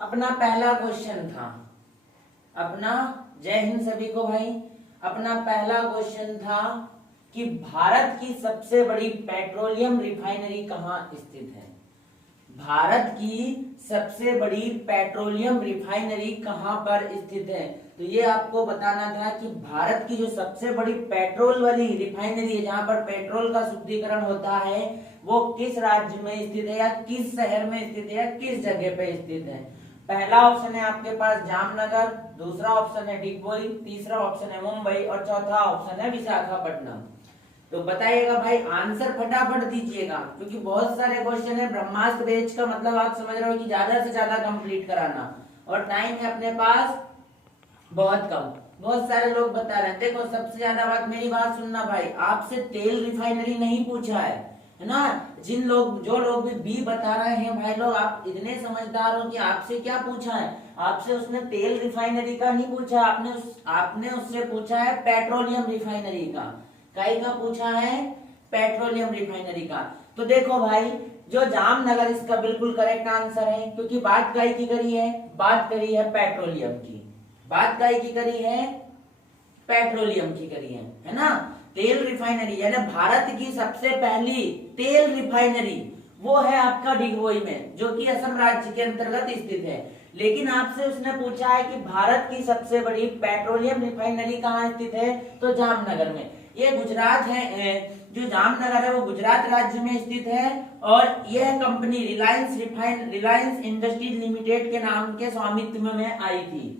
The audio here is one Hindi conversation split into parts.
अपना पहला क्वेश्चन था अपना, जय हिंद सभी को भाई। अपना पहला क्वेश्चन था कि भारत की सबसे बड़ी पेट्रोलियम रिफाइनरी कहाँ स्थित है। भारत की सबसे बड़ी पेट्रोलियम रिफाइनरी कहाँ पर स्थित है। तो ये आपको बताना था कि भारत की जो सबसे बड़ी पेट्रोल वाली रिफाइनरी है, जहां पर पेट्रोल का शुद्धिकरण होता है, वो किस राज्य में स्थित है या किस शहर में स्थित है या किस जगह पे स्थित है। पहला ऑप्शन है आपके पास जामनगर, दूसरा ऑप्शन है डिगबोई, तीसरा ऑप्शन है मुंबई और चौथा ऑप्शन है विशाखापट्टनम। तो बताइएगा भाई, आंसर फटाफट दीजिएगा, क्योंकि बहुत सारे क्वेश्चन है ब्रह्मास्त्र बैच का, मतलब आप समझ रहे हो कि ज्यादा से ज्यादा कंप्लीट कराना, और टाइम है अपने पास बहुत कम। बहुत सारे लोग बता रहे हैं, देखो सबसे ज्यादा बात, मेरी बात सुनना भाई, आपसे तेल रिफाइनरी नहीं पूछा है ना। जो लोग भी बी बता रहे हैं भाई लोग, आप इतने समझदार हो कि आपसे क्या पूछा है, आपसे उसने तेल रिफाइनरी का नहीं पूछा, आपने उससे पूछा है पेट्रोलियम रिफाइनरी का। काई का पूछा है? पेट्रोलियम रिफाइनरी का। तो देखो भाई, जो जामनगर इसका बिल्कुल करेक्ट आंसर है, क्योंकि बात काई की करी है, बात करी है पेट्रोलियम की, बात काई की करी है, पेट्रोलियम की करी है ना। तेल रिफाइनरी यानी भारत की सबसे पहली तेल रिफाइनरी वो है आपका डिगबोई में, जो कि असम राज्य के अंतर्गत स्थित है। लेकिन आपसे उसने पूछा है कि भारत की सबसे बड़ी पेट्रोलियम रिफाइनरी कहाँ स्थित है, तो जामनगर में। ये गुजरात है, जो जामनगर है वो गुजरात राज्य में स्थित है, और यह कंपनी रिलायंस इंडस्ट्रीज लिमिटेड के नाम के स्वामित्व में आई थी।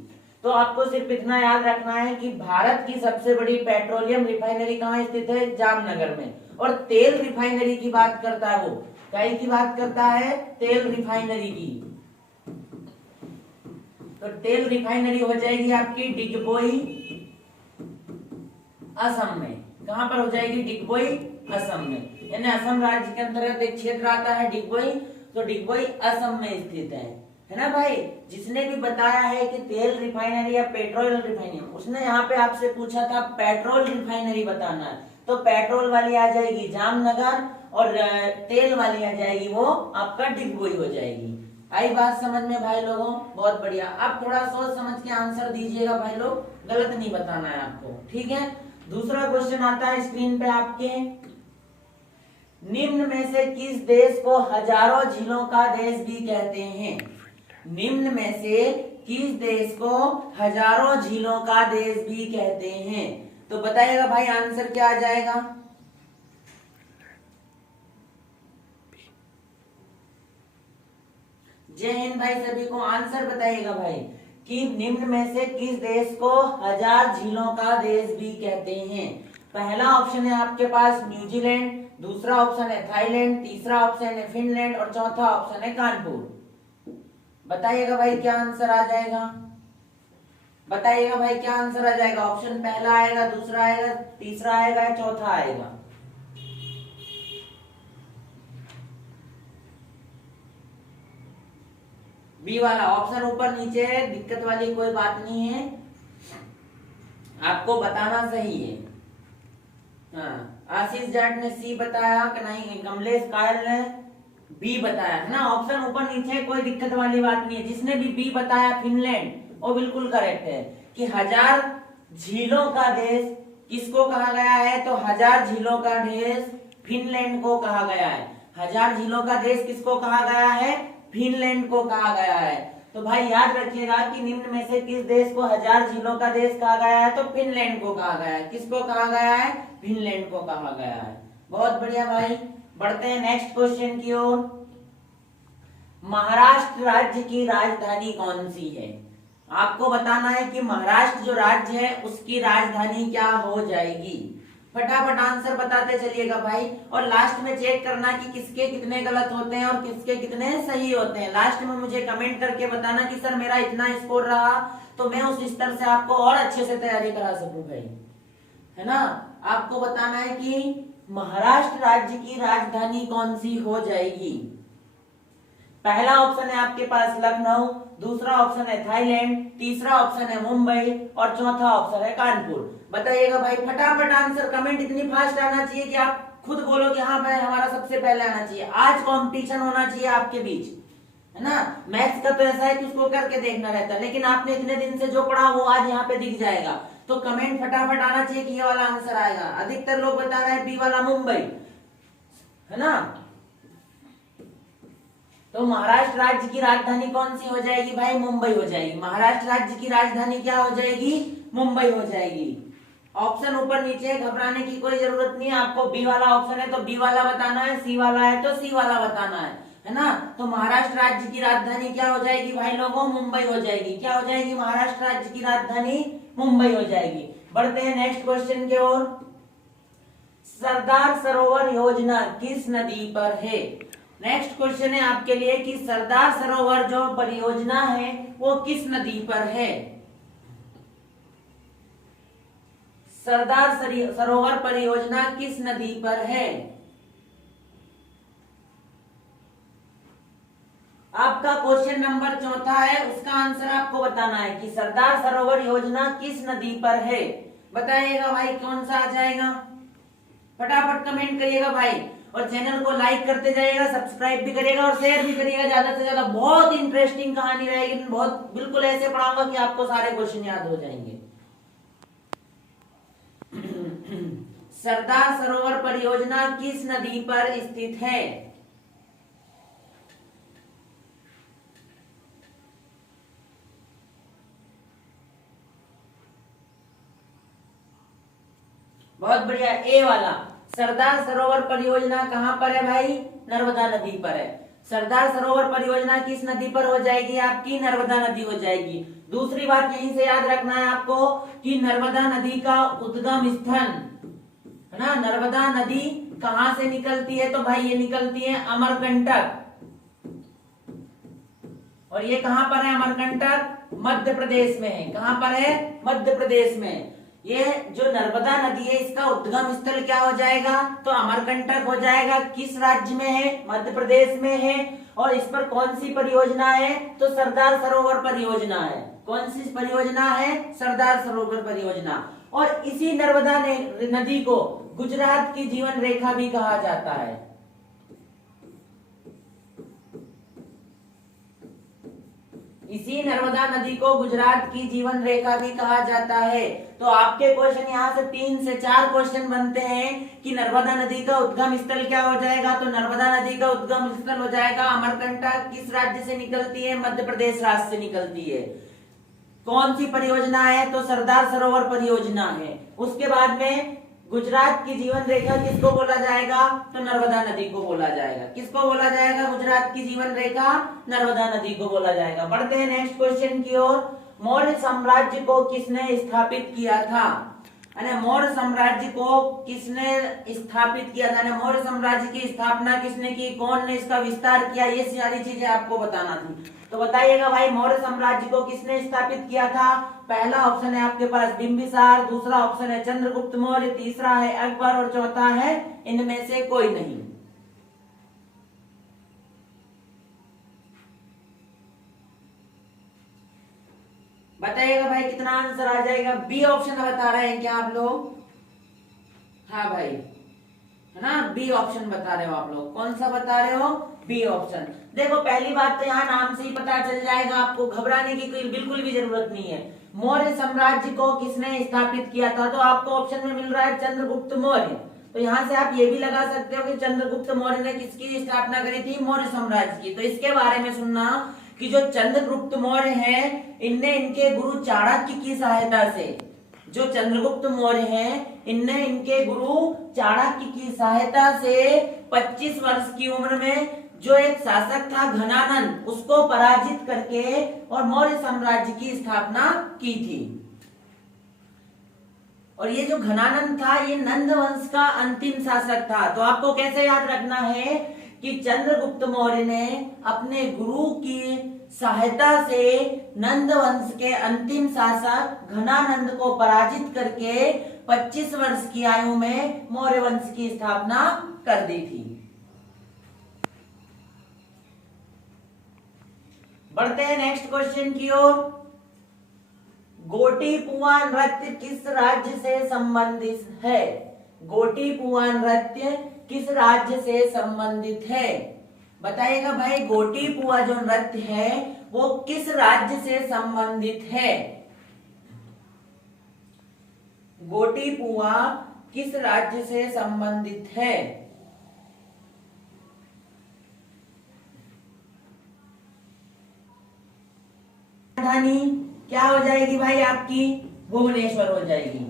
तो आपको सिर्फ इतना याद रखना है कि भारत की सबसे बड़ी पेट्रोलियम रिफाइनरी कहाँ स्थित है, जामनगर में। और तेल रिफाइनरी की बात करता है, वो कई की बात करता है, तेल रिफाइनरी की। तो तेल रिफाइनरी हो जाएगी आपकी डिगबोई असम में। कहां पर हो जाएगी? डिगबोई असम में, यानी असम राज्य के अंतर्गत एक क्षेत्र आता है डिगबोई, तो डिगबोई असम में स्थित है ना भाई। जिसने भी बताया है कि तेल रिफाइनरी या पेट्रोल रिफाइनरी, उसने यहाँ पे आपसे पूछा था पेट्रोल रिफाइनरी बताना है, तो पेट्रोल वाली आ जाएगी जामनगर, और तेल वाली आ जाएगी वो आपका डिगबोई हो जाएगी। आई बात समझ में भाई लोगों? बहुत बढ़िया। अब थोड़ा सोच समझ के आंसर दीजिएगा भाई लोग, गलत नहीं बताना है आपको, ठीक है। दूसरा क्वेश्चन आता है स्क्रीन पे आपके, निम्न में से किस देश को हजारों झीलों का देश भी कहते हैं। निम्न में से किस देश को हजारों झीलों का देश भी कहते हैं। तो बताइएगा भाई, आंसर क्या आ जाएगा? जय हिंद भाई सभी को। आंसर बताइएगा भाई कि निम्न में से किस देश को हजार झीलों का देश भी कहते हैं। पहला ऑप्शन है आपके पास न्यूजीलैंड, दूसरा ऑप्शन है थाईलैंड, तीसरा ऑप्शन है फिनलैंड और चौथा ऑप्शन है कानपुर। बताइएगा भाई क्या आंसर आ जाएगा, बताइएगा भाई क्या आंसर आ जाएगा। ऑप्शन पहला आएगा, दूसरा आएगा, तीसरा आएगा या चौथा आएगा? बी वाला ऑप्शन ऊपर नीचे है, दिक्कत वाली कोई बात नहीं है, आपको बताना सही है। हाँ, आशीष जाट ने सी बताया कि नहीं, कमलेश कायल ने बी बताया है ना। ऑप्शन ऊपर नीचे, कोई दिक्कत वाली बात नहीं है। जिसने भी बी बताया फिनलैंड, वो बिल्कुल करेक्ट है कि हजार झीलों का देश किसको कहा गया है, तो हजार झीलों का देश फिनलैंड को कहा गया है। हजार झीलों का देश किसको कहा गया है? फिनलैंड को कहा गया है। तो भाई याद रखिएगा कि निम्न में से किस देश को हजार झीलों का देश कहा गया है, तो फिनलैंड को कहा गया है। किसको कहा गया है? फिनलैंड को कहा गया है। बहुत बढ़िया भाई, बढ़ते हैं नेक्स्ट क्वेश्चन की ओर। महाराष्ट्र राज्य की राजधानी कौन सी है? आपको बताना है कि महाराष्ट्र जो राज्य है उसकी राजधानी क्या हो जाएगी। फटाफट आंसर बताते चलिएगा भाई, और लास्ट में चेक करना कि किसके कितने गलत होते हैं और किसके कितने सही होते हैं। लास्ट में मुझे कमेंट करके बताना कि सर मेरा इतना स्कोर रहा, तो मैं उस स्तर से आपको और अच्छे से तैयारी करा सकूं भाई, है ना। आपको बताना है कि महाराष्ट्र राज्य की राजधानी कौन सी हो जाएगी। पहला ऑप्शन है आपके पास लखनऊ, दूसरा ऑप्शन है थाईलैंड, तीसरा ऑप्शन है मुंबई और चौथा ऑप्शन है कानपुर। बताइएगा भाई फटाफट आंसर, कमेंट इतनी फास्ट आना चाहिए कि आप खुद बोलो कि हाँ भाई हमारा सबसे पहले आना चाहिए। आज कंपटीशन होना चाहिए आपके बीच, है ना। मैथ्स का तो ऐसा है कि उसको करके देखना रहता है, लेकिन आपने इतने दिन से जो पढ़ा वो आज यहाँ पे दिख जाएगा। तो कमेंट फटाफट आना चाहिए कि ये वाला आंसर आएगा। अधिकतर लोग बता रहे हैं बी वाला मुंबई, है ना। तो महाराष्ट्र राज्य की राजधानी कौन सी हो जाएगी भाई? मुंबई हो जाएगी। महाराष्ट्र राज्य की राजधानी क्या हो जाएगी? मुंबई हो जाएगी। ऑप्शन ऊपर नीचे, घबराने की कोई जरूरत नहीं है। आपको बी वाला ऑप्शन है तो बी वाला बताना है, सी वाला है तो सी वाला बताना है ना। तो महाराष्ट्र राज्य की राजधानी क्या हो जाएगी भाई लोगों? मुंबई हो जाएगी। क्या हो जाएगी? महाराष्ट्र राज्य की राजधानी मुंबई हो जाएगी। बढ़ते हैं नेक्स्ट क्वेश्चन की ओर। सरदार सरोवर योजना किस नदी पर है? नेक्स्ट क्वेश्चन है आपके लिए कि सरदार सरोवर जो परियोजना है वो किस नदी पर है? सरदार सरोवर परियोजना किस नदी पर है? आपका क्वेश्चन नंबर चौथा है, उसका आंसर आपको बताना है कि सरदार सरोवर योजना किस नदी पर है। बताइएगा भाई कौन सा आ जाएगा? फटाफट कमेंट करिएगा भाई, और चैनल को लाइक करते जाइएगा, सब्सक्राइब भी करिएगा और शेयर भी करिएगा ज्यादा से ज्यादा। बहुत इंटरेस्टिंग कहानी रहेगी, बहुत बिल्कुल ऐसे पढ़ाऊंगा कि आपको सारे क्वेश्चन याद हो जाएंगे। सरदार सरोवर परियोजना किस नदी पर स्थित है? बहुत बढ़िया, ए वाला। सरदार सरोवर परियोजना कहां पर है भाई? नर्मदा नदी पर है। सरदार सरोवर परियोजना किस नदी पर हो जाएगी? आपकी नर्मदा नदी हो जाएगी। दूसरी बात यहीं से याद रखना है आपको कि नर्मदा नदी का उद्गम स्थल, है ना, नर्मदा नदी कहां से निकलती है? तो भाई ये निकलती है अमरकंटक। और ये कहां पर है अमरकंटक? मध्य प्रदेश में है। कहां पर है? मध्य प्रदेश में। ये जो नर्मदा नदी है इसका उद्गम स्थल क्या हो जाएगा? तो अमरकंटक हो जाएगा। किस राज्य में है? मध्य प्रदेश में है। और इस पर कौन सी परियोजना है? तो सरदार सरोवर परियोजना है। कौन सी परियोजना है? सरदार सरोवर परियोजना। और इसी नर्मदा नदी को गुजरात की जीवन रेखा भी कहा जाता है। इसी नर्मदा नदी को गुजरात की जीवन रेखा भी कहा जाता है। तो आपके क्वेश्चन यहाँ से 3 से 4 क्वेश्चन बनते हैं कि नर्मदा नदी का उद्गम स्थल क्या हो जाएगा? तो नर्मदा नदी का उद्गम स्थल हो जाएगा अमरकंटक। किस राज्य से निकलती है? मध्य प्रदेश राज्य से निकलती है। कौन सी परियोजना है? तो सरदार सरोवर परियोजना है। उसके बाद में गुजरात की जीवन रेखा किसको बोला जाएगा? तो नर्मदा नदी को बोला जाएगा। किसको बोला जाएगा? गुजरात की जीवन रेखा नर्मदा नदी को बोला जाएगा। बढ़ते हैं नेक्स्ट क्वेश्चन की ओर। मौर्य साम्राज्य को किसने स्थापित किया था? मौर्य साम्राज्य को किसने स्थापित किया था? मौर्य साम्राज्य की स्थापना किसने की? कौन ने इसका विस्तार किया? ये सारी चीजें आपको बताना थी। तो बताइएगा भाई मौर्य साम्राज्य को किसने स्थापित किया था? पहला ऑप्शन है आपके पास बिंबिसार, दूसरा ऑप्शन है चंद्रगुप्त मौर्य, तीसरा है अकबर और चौथा है इनमें से कोई नहीं। बताइएगा भाई कितना आंसर आ जाएगा? बी ऑप्शन बता रहे हैं क्या आप लोग? हाँ भाई, है ना, बी ऑप्शन बता रहे हो आप लोग। कौन सा बता रहे हो? B option. देखो पहली बात तो यहाँ नाम से ही पता चल जाएगा, आपको घबराने की कोई बिल्कुल भी जरूरत नहीं है। मौर्य साम्राज्य को किसने स्थापित किया था? तो आपको ऑप्शन में मिल रहा है चंद्रगुप्त मौर्य। तो यहाँ से आप ये भी लगा सकते हो कि चंद्रगुप्त मौर्य ने किसकी स्थापना करी थी? मौर्य साम्राज्य की। तो इसके बारे में सुनना कि जो चंद्रगुप्त मौर्य हैं इनने इनके गुरु चाणक्य की सहायता से, जो चंद्रगुप्त मौर्य हैं इनने इनके गुरु चाणक्य की सहायता से 25 वर्ष की उम्र में जो एक शासक था घनानंद, उसको पराजित करके और मौर्य साम्राज्य की स्थापना की थी। और ये जो घनानंद था ये नंद वंश का अंतिम शासक था। तो आपको कैसे याद रखना है कि चंद्रगुप्त मौर्य ने अपने गुरु की सहायता से नंद वंश के अंतिम शासक घनानंद को पराजित करके 25 वर्ष की आयु में मौर्य वंश की स्थापना कर दी थी। बढ़ते हैं नेक्स्ट क्वेश्चन की ओर। गोटीपुआ नृत्य किस राज्य से संबंधित है? गोटीपुआ नृत्य किस राज्य से संबंधित है? बताइएगा भाई, गोटीपुआ जो नृत्य है वो किस राज्य से संबंधित है? गोटीपुआ किस राज्य से संबंधित है? राजधानी क्या हो जाएगी भाई आपकी? भुवनेश्वर हो जाएगी।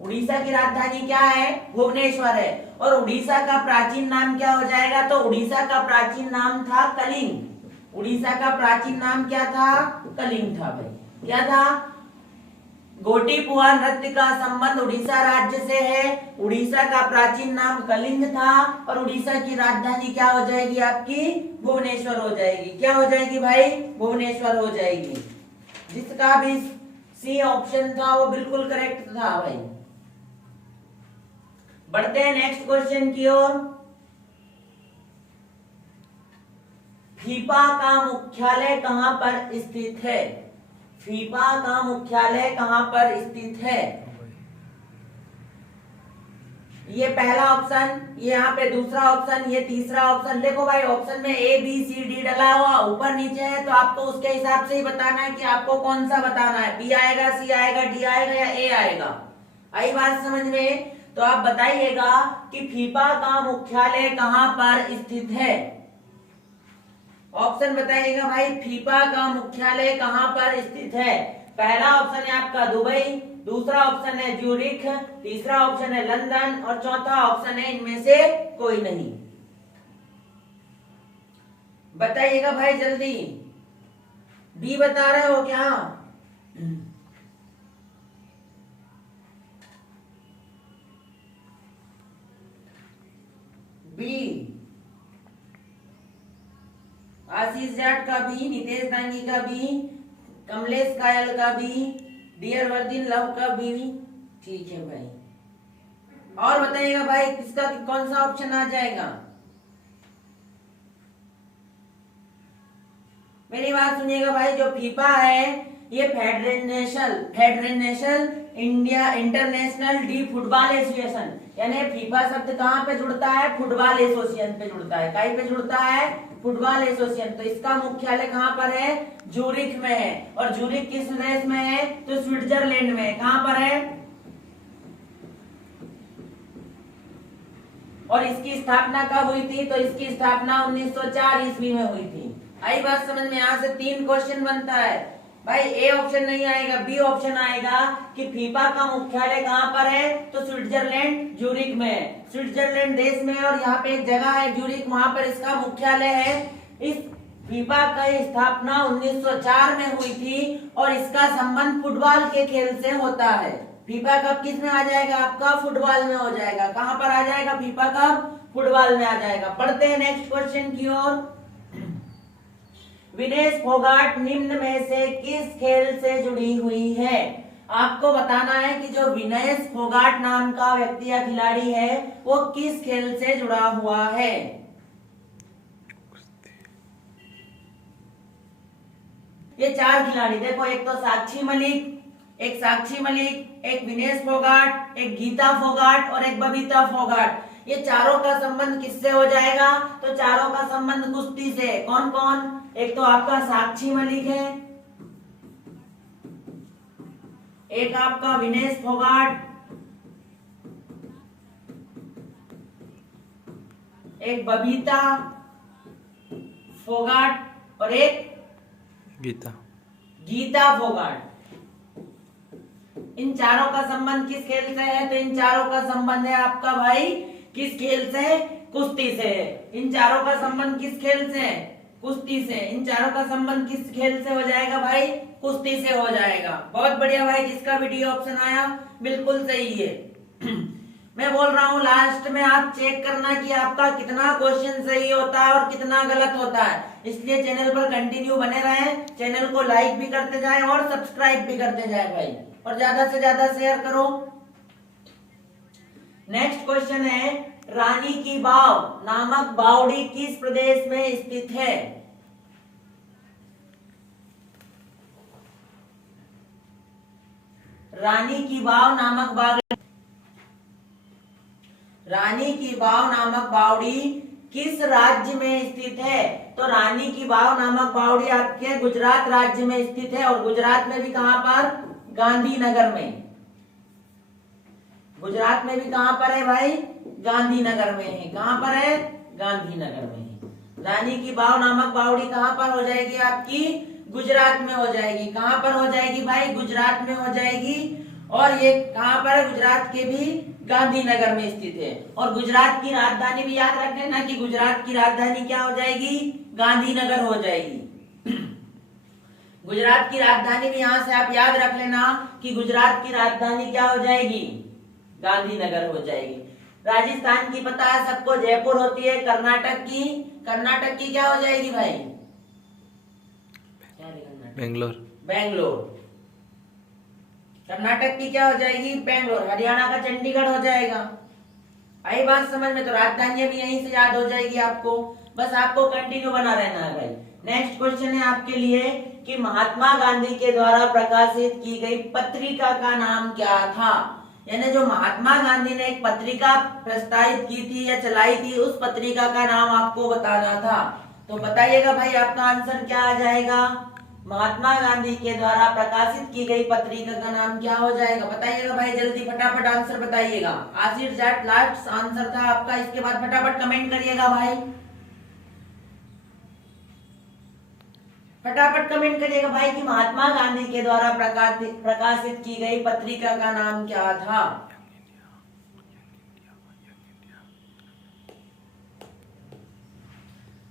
उड़ीसा की राजधानी क्या है? भुवनेश्वर है। और उड़ीसा का प्राचीन नाम क्या हो जाएगा? तो उड़ीसा का प्राचीन नाम था कलिंग। उड़ीसा का प्राचीन नाम क्या था? कलिंग था भाई। क्या था? गोटीपुआ नृत्य का संबंध उड़ीसा राज्य से है। उड़ीसा का प्राचीन नाम कलिंग था और उड़ीसा की राजधानी क्या हो जाएगी आपकी? भुवनेश्वर हो जाएगी। क्या हो जाएगी भाई? भुवनेश्वर हो जाएगी। जिसका भी सी ऑप्शन था वो बिल्कुल करेक्ट था भाई। बढ़ते हैं नेक्स्ट क्वेश्चन की ओर। फीफा का मुख्यालय कहां पर स्थित है? फीफा का मुख्यालय कहां पर स्थित है? ये पहला ऑप्शन, ये यहाँ पे दूसरा ऑप्शन, ये तीसरा ऑप्शन। देखो भाई, ऑप्शन में ए बी सी डी डला हुआ ऊपर नीचे है, तो आपको उसके हिसाब से ही बताना है कि आपको कौन सा बताना है। बी आएगा, सी आएगा, डी आएगा या ए आएगा। आई बात समझ में? तो आप बताइएगा कि फीफा का मुख्यालय कहां पर स्थित है। ऑप्शन बताइएगा भाई, फीफा का मुख्यालय कहां पर स्थित है। पहला ऑप्शन है आपका दुबई, दूसरा ऑप्शन है ज्यूरिख, तीसरा ऑप्शन है लंदन और चौथा ऑप्शन है इनमें से कोई नहीं। बताइएगा भाई जल्दी। बी बता रहे हो क्या? बी। आशीष जाट का भी, नितेश दांगी का भी, कमलेश कायल का भी, डियर वर्दिन लव का भी। ठीक है भाई। और बताइएगा भाई किसका कौन सा ऑप्शन आ जाएगा। मेरी बात सुनिएगा भाई, जो फीफा है ये फेडरेशनल इंडिया इंटरनेशनल डी फुटबॉल एसोसिएशन, यानी फीफा शब्द कहाँ पे जुड़ता है? फुटबॉल एसोसिएशन पे जुड़ता है। कहीं पे जुड़ता है? Football association. तो इसका मुख्यालय कहाँ पर है? जूरिख में है। और जूरिख किस देश में है? तो स्विट्जरलैंड में। कहाँ पर है? और इसकी स्थापना कब हुई थी? तो इसकी स्थापना 1904 ईस्वी में हुई थी। आई बात समझ में? यहाँ से 3 क्वेश्चन बनता है भाई। ए ऑप्शन नहीं आएगा, बी ऑप्शन आएगा कि फीफा का मुख्यालय कहाँ पर है? तो स्विट्जरलैंड ज्यूरिख में है। स्विट्जरलैंड देश में, और यहाँ पे एक जगह है ज्यूरिख, वहां पर इसका मुख्यालय है। इस फीफा की स्थापना 1904 में हुई थी और इसका संबंध फुटबॉल के खेल से होता है। फीफा कप किस में आ जाएगा आपका? फुटबॉल में हो जाएगा। कहां पर आ जाएगा फीफा कप? फुटबॉल में आ जाएगा। पढ़ते हैं नेक्स्ट क्वेश्चन की ओर। विनेश फोगाट निम्न में से किस खेल से जुड़ी हुई है? आपको बताना है कि जो विनेश फोगाट नाम का व्यक्ति या खिलाड़ी है वो किस खेल से जुड़ा हुआ है। ये 4 खिलाड़ी देखो, एक तो साक्षी मलिक, एक विनेश फोगाट, एक गीता फोगाट और एक बबीता फोगाट। ये चारों का संबंध किससे हो जाएगा? तो चारों का संबंध कुश्ती से। कौन कौन? एक तो आपका साक्षी मलिक है, एक आपका विनेश फोगाट, एक बबीता फोगाट और एक गीता फोगाट। इन चारों का संबंध किस खेल से है? तो इन चारों का संबंध है आपका भाई किस खेल से? कुश्ती से। इन चारों का संबंध किस खेल से? कुश्ती से। इन चारों का संबंध किस खेल से हो जाएगा भाई? कुश्ती से हो जाएगा। बहुत बढ़िया भाई, जिसका भी डी ऑप्शन आया बिल्कुल सही है। मैं बोल रहा हूँ लास्ट में आप चेक करना कि आपका कितना क्वेश्चन सही होता है और कितना गलत होता है। इसलिए चैनल पर कंटिन्यू बने रहें, चैनल को लाइक भी करते जाएं और सब्सक्राइब भी करते जाएं भाई, और ज्यादा से ज्यादा शेयर करो। नेक्स्ट क्वेश्चन है, रानी की वाव नामक बावड़ी किस प्रदेश में स्थित है? रानी की वाव नामक रानी की वाव नामक बावड़ी किस राज्य में स्थित है? तो रानी की वाव नामक बावड़ी आपके गुजरात राज्य में स्थित है, और गुजरात में भी कहां पर? गांधीनगर में। गुजरात में भी कहां पर है भाई? गांधीनगर में है। कहां पर है? गांधीनगर में है। रानी की वाव नामक बावड़ी कहां पर हो जाएगी आपकी? गुजरात में हो जाएगी। कहां पर हो जाएगी भाई? गुजरात में हो जाएगी। और ये कहां पर है? गुजरात के भी गांधीनगर में स्थित है। और गुजरात की राजधानी भी याद रख लेना कि गुजरात की राजधानी क्या हो जाएगी? गांधीनगर हो जाएगी। गुजरात की राजधानी भी यहां से आप याद रख लेना कि गुजरात की राजधानी क्या हो जाएगी? गांधीनगर हो जाएगी। राजस्थान की पता है सबको, जयपुर होती है। कर्नाटक की क्या हो जाएगी भाई? बेंगलोर। बेंगलोर। कर्नाटक की क्या हो जाएगी? बेंगलोर। हरियाणा का चंडीगढ़ हो जाएगा। आई बात समझ में? तो राजधानियां भी यहीं से याद हो जाएगी आपको। बस आपको कंटिन्यू बना रहना है भाई। नेक्स्ट क्वेश्चन है आपके लिए कि महात्मा गांधी के द्वारा प्रकाशित की गई पत्रिका का नाम क्या था? यानी जो महात्मा गांधी ने एक पत्रिका प्रस्तावित की थी या चलाई थी, उस पत्रिका का नाम आपको बताना था। तो बताइएगा भाई, आपका आंसर क्या आ जाएगा? महात्मा गांधी के द्वारा प्रकाशित की गई पत्रिका का नाम क्या हो जाएगा? बताइएगा भाई, जल्दी फटाफट आंसर बताइएगा। आशीष जाट लास्ट आंसर था आपका। इसके बाद फटाफट कमेंट करिएगा भाई, फटाफट कमेंट करिएगा भाई कि महात्मा गांधी के द्वारा प्रकाशित की गई पत्रिका का नाम क्या था?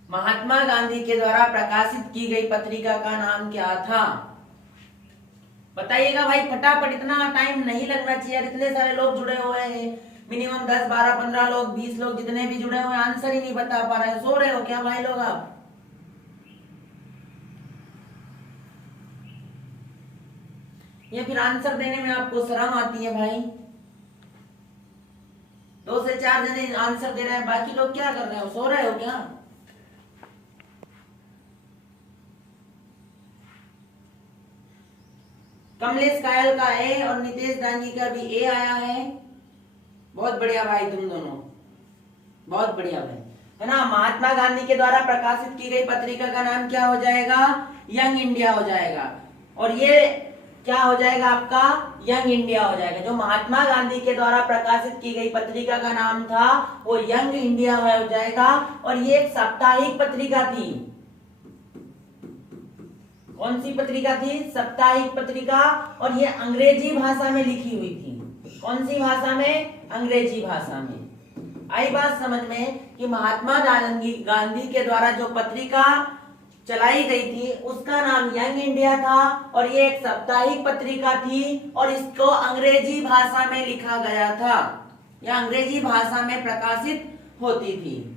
महात्मा गांधी के द्वारा प्रकाशित की गई पत्रिका का नाम क्या था? बताइएगा भाई फटाफट, इतना टाइम नहीं लगना चाहिए। इतने सारे लोग जुड़े हुए हैं, मिनिमम 10, 12, 15 लोग, 20 लोग, जितने भी जुड़े हुए हैं, आंसर ही नहीं बता पा रहे हैं। सो रहे हो क्या भाई लोग आप? या फिर आंसर देने में आपको शर्म आती है भाई? 2 से 4 जने आंसर दे रहे हैं, बाकी लोग क्या कर रहे हो? सो रहे हो क्या? कमलेश कायल का ए और नितेश दानी का भी ए आया है। बहुत बढ़िया भाई, तुम दोनों बहुत बढ़िया भाई, है ना। महात्मा गांधी के द्वारा प्रकाशित की गई पत्रिका का नाम क्या हो जाएगा? यंग इंडिया हो जाएगा। और ये क्या हो जाएगा आपका? यंग इंडिया हो जाएगा। जो महात्मा गांधी के द्वारा प्रकाशित की गई पत्रिका का नाम था वो यंग इंडिया हो जाएगा। और ये एक साप्ताहिक पत्रिका थी। कौन सी पत्रिका थी? साप्ताहिक पत्रिका। और ये अंग्रेजी भाषा में लिखी हुई थी। कौन सी भाषा में? अंग्रेजी भाषा में। आई बात समझ में कि महात्मा गांधी के द्वारा जो पत्रिका चलाई गई थी उसका नाम यंग इंडिया था, और ये एक साप्ताहिक पत्रिका थी, और इसको अंग्रेजी भाषा में लिखा गया था या अंग्रेजी भाषा में प्रकाशित होती थी।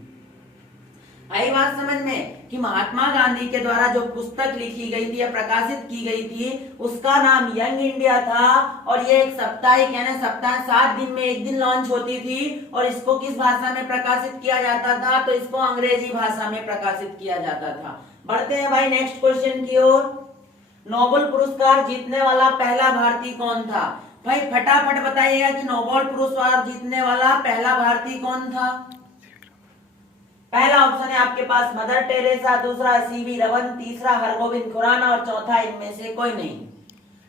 आई बात समझ में कि महात्मा गांधी के द्वारा जो पुस्तक लिखी गई थी या प्रकाशित की गई थी उसका नाम यंग इंडिया था, और ये एक साप्ताहिक यानी सप्ताह 7 दिन में एक दिन लॉन्च होती थी। और इसको किस भाषा में प्रकाशित किया जाता था? तो इसको अंग्रेजी भाषा में प्रकाशित किया जाता था। बढ़ते हैं भाई नेक्स्ट क्वेश्चन की ओर। नोबेल पुरस्कार जीतने वाला पहला भारतीय कौन था? भाई फटाफट बताइएगा कि नोबेल पुरस्कार जीतने वाला पहला भारतीय कौन था? पहला ऑप्शन है आपके पास मदर टेरेसा, दूसरा सीवी रमन, तीसरा हरगोविंद खुराना और चौथा इनमें से कोई नहीं।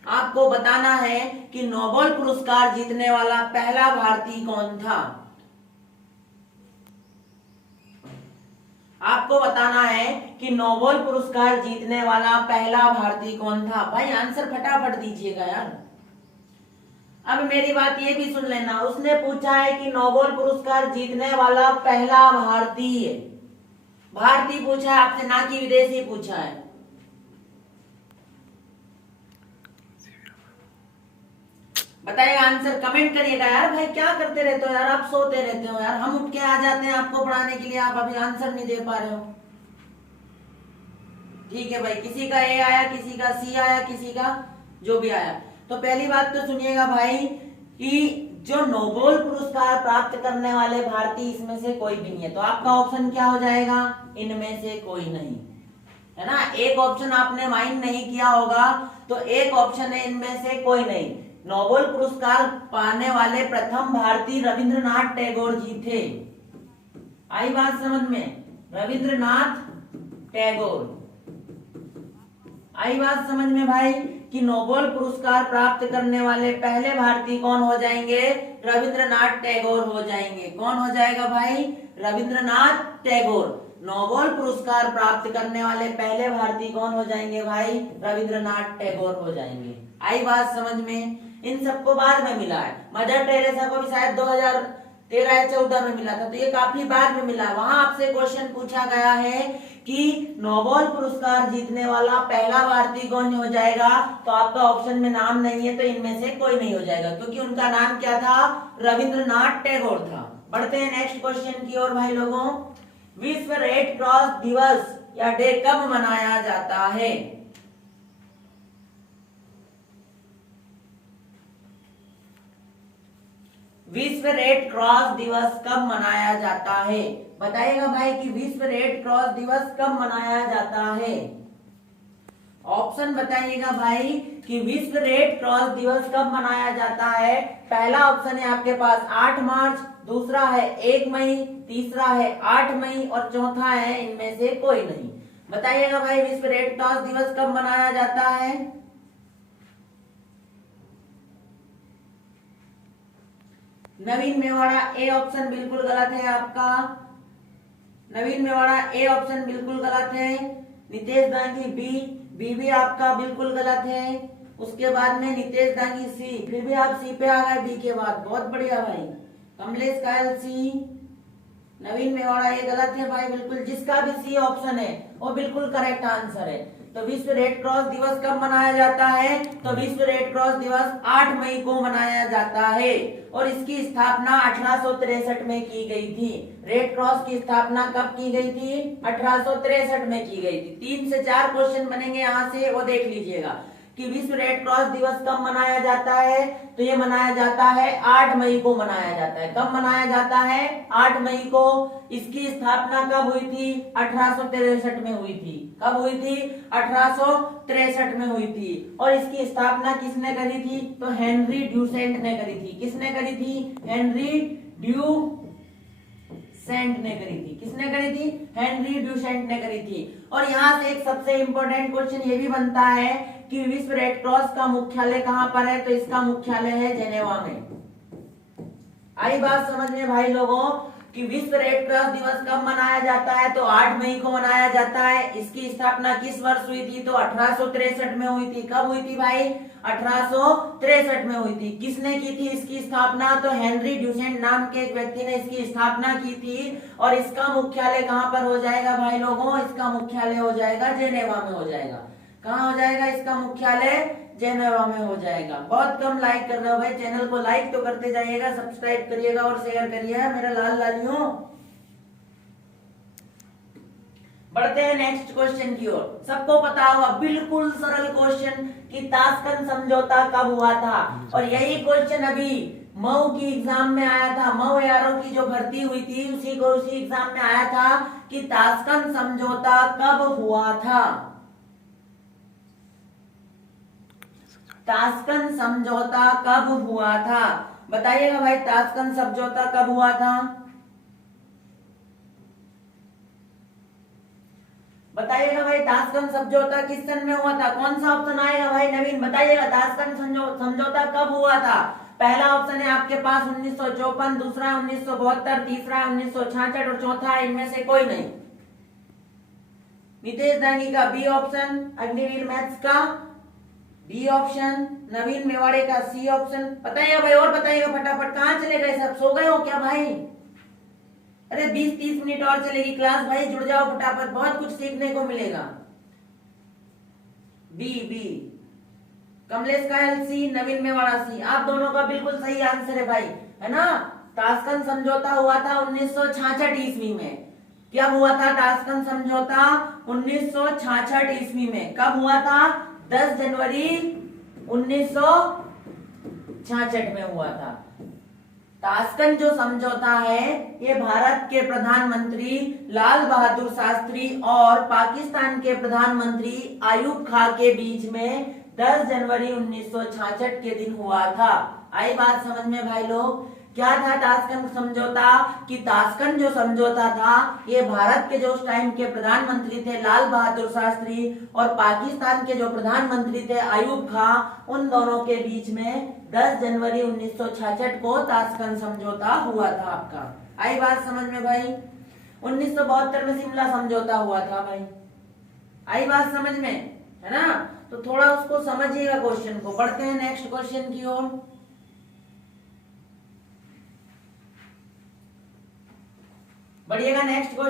आपको बताना है कि नोबेल पुरस्कार जीतने वाला पहला भारतीय कौन था। आपको बताना है कि नोबेल पुरस्कार जीतने वाला पहला भारतीय कौन था। भाई आंसर फटाफट दीजिएगा यार। अब मेरी बात ये भी सुन लेना, उसने पूछा है कि नोबेल पुरस्कार जीतने वाला पहला भारतीय पूछा है आपसे, ना कि विदेशी पूछा है। बताइएगा आंसर, कमेंट करिएगा यार। भाई क्या करते रहते हो यार, आप सोते रहते हो यार, हम उठ के आ जाते हैं आपको पढ़ाने के लिए, आप अभी आंसर नहीं दे पा रहे हो। ठीक है भाई, किसी का ए आया, किसी का सी आया, किसी का जो भी आया। तो पहली बात तो सुनिएगा भाई कि जो नोबेल पुरस्कार प्राप्त करने वाले भारतीय इसमें से कोई भी नहीं है। तो आपका ऑप्शन क्या हो जाएगा? इनमें से कोई नहीं, है ना। एक ऑप्शन आपने माइंड नहीं किया होगा, तो एक ऑप्शन है इनमें से कोई नहीं। नोबेल पुरस्कार पाने वाले प्रथम भारतीय रविंद्रनाथ टैगोर जी थे। आई बात समझ में? रविंद्रनाथ टैगोर। आई बात समझ में भाई कि नोबेल पुरस्कार प्राप्त करने वाले पहले भारतीय कौन हो जाएंगे? रविंद्रनाथ टैगोर हो जाएंगे। कौन हो जाएगा भाई? रविंद्रनाथ टैगोर। नोबेल पुरस्कार प्राप्त करने वाले पहले भारतीय कौन हो जाएंगे भाई? रविंद्रनाथ टैगोर हो जाएंगे। आई बात समझ में? इन सबको बाद में मिला है। मदर टेरेसा को भी शायद 2013 या 14 में मिला था, तो ये काफी बाद में मिला। वहां आपसे क्वेश्चन पूछा गया है कि नोबेल पुरस्कार जीतने वाला पहला भारतीय कौन हो जाएगा, तो आपका ऑप्शन में नाम नहीं है, तो इनमें से कोई नहीं हो जाएगा, क्योंकि उनका नाम क्या था? रविंद्रनाथ टैगोर था। बढ़ते हैं नेक्स्ट क्वेश्चन की ओर भाई लोगों। विश्व रेड क्रॉस दिवस या डे कब मनाया जाता है? विश्व रेड क्रॉस दिवस कब मनाया जाता है? बताइएगा भाई कि विश्व रेड क्रॉस दिवस कब मनाया जाता है। ऑप्शन बताइएगा भाई कि विश्व रेड क्रॉस दिवस कब मनाया जाता है। पहला ऑप्शन है आपके पास 8 मार्च, दूसरा है 1 मई, तीसरा है 8 मई और चौथा है इनमें से कोई नहीं। बताइएगा भाई विश्व रेड क्रॉस दिवस कब मनाया जाता है। नवीन मेवाड़ा ए ऑप्शन बिल्कुल गलत है आपका। नवीन मेवाड़ा ए ऑप्शन बिल्कुल गलत है। नितेश दांगी बी भी आपका बिल्कुल गलत है। उसके बाद में नितेश दांगी सी, फिर भी आप सी पे आ गए बी के बाद, बहुत बढ़िया भाई। कमलेश कायल सी, नवीन मेवाड़ा ये गलत है भाई बिल्कुल। जिसका भी सी ऑप्शन है वो बिल्कुल करेक्ट आंसर है। तो विश्व रेड क्रॉस दिवस कब मनाया जाता है? तो विश्व रेड क्रॉस दिवस 8 मई को मनाया जाता है और इसकी स्थापना 1863 में की गई थी। रेड क्रॉस की स्थापना कब की गई थी? 1863 में की गई थी। 3 से 4 क्वेश्चन बनेंगे यहाँ से, वो देख लीजिएगा कि विश्व रेड क्रॉस दिवस कब मनाया जाता है। तो ये मनाया जाता है 8 मई को मनाया जाता है। कब मनाया जाता है? 8 मई को। इसकी स्थापना कब हुई थी? 1863 में हुई थी। कब हुई थी? 1863 में हुई थी। और इसकी स्थापना किसने करी थी? तो हेनरी ड्यूसेंट ने करी थी। किसने करी थी? हेनरी ड्यूसेंट ने करी थी। किसने करी थी? हेनरी ड्यूसेंट ने करी थी। और यहाँ से एक सबसे इंपॉर्टेंट क्वेश्चन ये भी बनता है कि विश्व रेड क्रॉस का मुख्यालय कहाँ पर है? तो इसका मुख्यालय है जेनेवा में। आई बात समझ में भाई लोगों कि विश्व रेड क्रॉस दिवस कब मनाया जाता है? तो 8 मई को मनाया जाता है। इसकी स्थापना किस वर्ष हुई थी? तो 1863 में हुई थी। कब हुई थी भाई? 1863 में हुई थी। किसने की थी इसकी स्थापना? तो हेनरी ड्यूसेंट नाम के एक व्यक्ति ने इसकी स्थापना की थी। और इसका मुख्यालय कहाँ पर हो जाएगा भाई लोगों? इसका मुख्यालय हो जाएगा जेनेवा में हो जाएगा। कहाँ हो जाएगा इसका मुख्यालय? जेनेवा में हो जाएगा। बहुत कम लाइक कर रहे हो भाई, चैनल को लाइक तो करते जाइएगा, सब्सक्राइब करिएगा और शेयर करिएगा मेरा लाल लालियों। बढ़ते हैं नेक्स्ट क्वेश्चन की ओर। सबको पता होगा बिल्कुल सरल क्वेश्चन कि ताशकंद समझौता कब हुआ था। और यही क्वेश्चन अभी मऊ की एग्जाम में आया था। मऊ यारों की जो भर्ती हुई थी उसी एग्जाम में आया था कि ताशकंद समझौता कब हुआ था। ताशकंद समझौता कब हुआ था? बताइएगा भाई ताशकंद समझौता कब हुआ था? बताइएगा भाई ताशकंद समझौता किस सन में हुआ था? कौन सा ऑप्शन आएगा भाई? नवीन बताइएगा ताशकंद समझौता कब हुआ था। पहला ऑप्शन है आपके पास 1954, दूसरा 1972, तीसरा 1966 और चौथा इनमें से कोई नहीं। नितेश दांगी का बी ऑप्शन, अग्निवीर मैथ्स का बी ऑप्शन, नवीन मेवाड़े का सी ऑप्शन। बताइएगा भाई और बताइएगा फटाफट। कहाँ चले गए सब? सो गए हो क्या भाई? अरे 20-30 मिनट और चलेगी क्लास भाई, जुड़ जाओ फटाफट, बहुत कुछ सीखने को मिलेगा। बी कमलेश कायल सी, नवीन मेवाड़ा सी। आप दोनों का बिल्कुल सही आंसर है भाई, है ना। ताशकंद समझौता हुआ था 1966 ईस्वी में। क्या हुआ था? ताशकंद समझौता 1966 ईस्वी में। कब हुआ था? 10 जनवरी 1966 में हुआ था। ताशकंद जो समझौता है ये भारत के प्रधानमंत्री लाल बहादुर शास्त्री और पाकिस्तान के प्रधानमंत्री आयूब खां के बीच में 10 जनवरी 1966 के दिन हुआ था। आई बात समझ में भाई लोग? क्या था ताशकंद समझौता? कि ताशकंद जो समझौता था ये भारत के जो उस टाइम के प्रधानमंत्री थे लाल बहादुर शास्त्री और पाकिस्तान के जो प्रधानमंत्री थे अयूब खां, उन दोनों के बीच में 10 जनवरी 1966 को ताशकंद समझौता हुआ था आपका। आई बात समझ में भाई? 1972 में शिमला समझौता हुआ था भाई। आई बात समझ में, है ना? तो थोड़ा उसको समझिएगा क्वेश्चन को। पढ़ते हैं नेक्स्ट क्वेश्चन की ओर। बढ़िएगा नेक्स्ट क्वेश्चन।